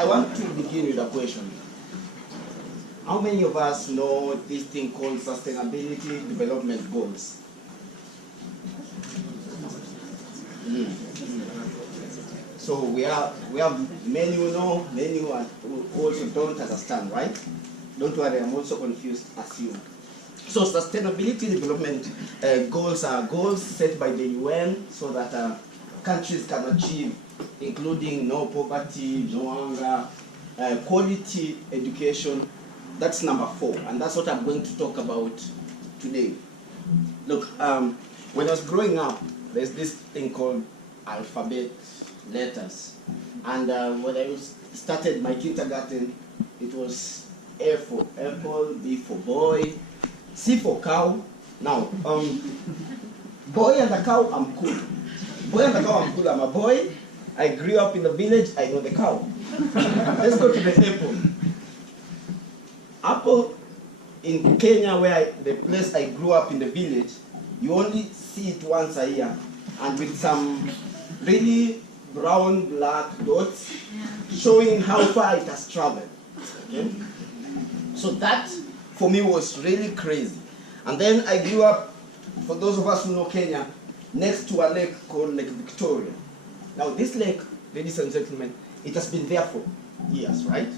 I want to begin with a question. How many of us know this thing called sustainability development goals? So we have many who know, many who also don't understand, right? Don't worry, I'm also confused as you. So sustainability development goals are goals set by the UN so that countries can achieve, including no poverty, no hunger, quality education. That's number 4, and that's what I'm going to talk about today. Look, when I was growing up, there's this thing called alphabet letters. And when I started my kindergarten, it was A for apple, B for boy, C for cow. Now, boy and the cow, I'm cool. Boy and the cow, I'm cool. I'm a boy. I grew up in the village. I know the cow. Let's go to the apple. Apple in Kenya, the place I grew up in the village, you only see it once a year, and with some really brown, black dots showing how far it has traveled. Okay? So that, for me, was really crazy. And then I grew up, for those of us who know Kenya, next to a lake called Lake Victoria. Now this lake, ladies and gentlemen, it has been there for years, right?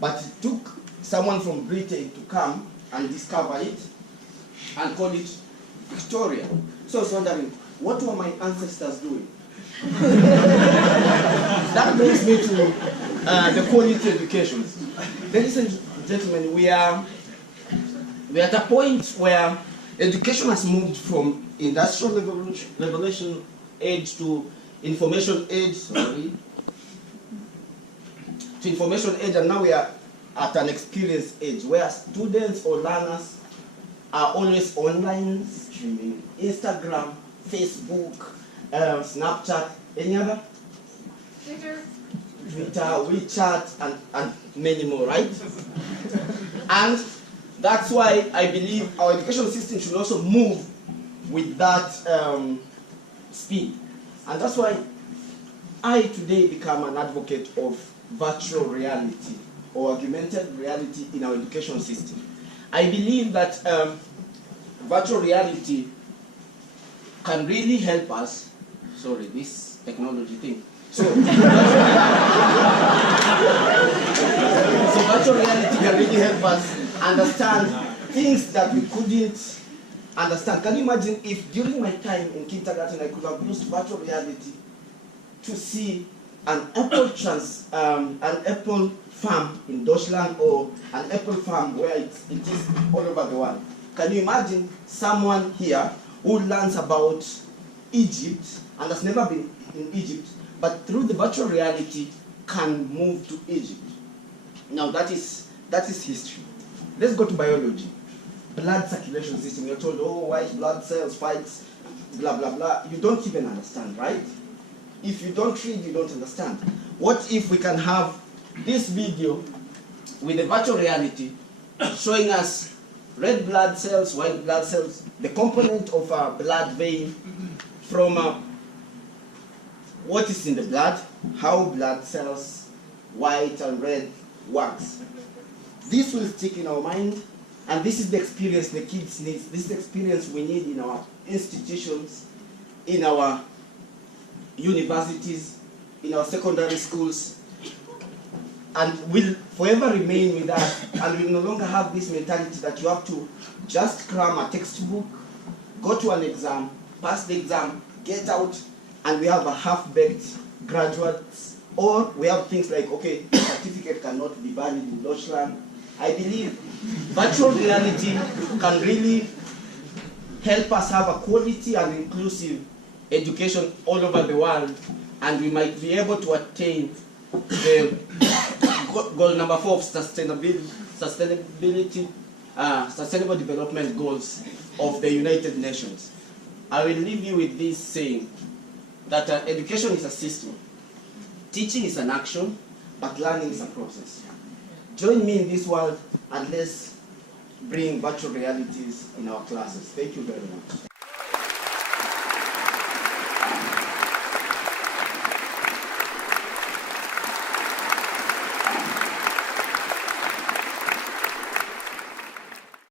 But it took someone from Britain to come and discover it and call it Victoria. So I was wondering, what were my ancestors doing? That brings me to the quality education. Ladies and gentlemen, we are at a point where education has moved from industrial revolution age to information age, to information age, and now we are at an experience age where students or learners are always online, streaming Instagram, Facebook, Snapchat, any other? Twitter, WeChat, and many more, right? And that's why I believe our education system should also move with that speed. And that's why I today become an advocate of virtual reality or augmented reality in our education system. I believe that virtual reality can really help us. Sorry, this technology thing. So virtual reality can really help us understand things that we couldn't understand. Can you imagine if during my time in kindergarten I could have used virtual reality to see an apple farm in Deutschland or an apple farm where it is all over the world? Can you imagine someone here who learns about Egypt and has never been in Egypt, but through the virtual reality can move to Egypt? Now that is history. Let's go to biology. Blood circulation system. You're told, oh, white blood cells fights, blah, blah, blah. You don't even understand, right? If you don't read, you don't understand. What if we can have this video with the virtual reality showing us red blood cells, white blood cells, the component of our blood vein from what is in the blood, how blood cells, white and red, works. This will stick in our mind, and this is the experience the kids need. This is the experience we need in our institutions, in our universities, in our secondary schools, and will forever remain with us, and we will no longer have this mentality that you have to just cram a textbook, go to an exam, pass the exam, get out, and we have a half-baked graduates, or we have things like, okay, the certificate cannot be valid in Deutschland. I believe virtual reality can really help us have a quality and inclusive education all over the world, and we might be able to attain the goal number 4 of sustainable development goals of the United Nations. I will leave you with this saying that education is a system, teaching is an action, but learning is a process. Join me in this world and let's bring virtual realities in our classes. Thank you very much.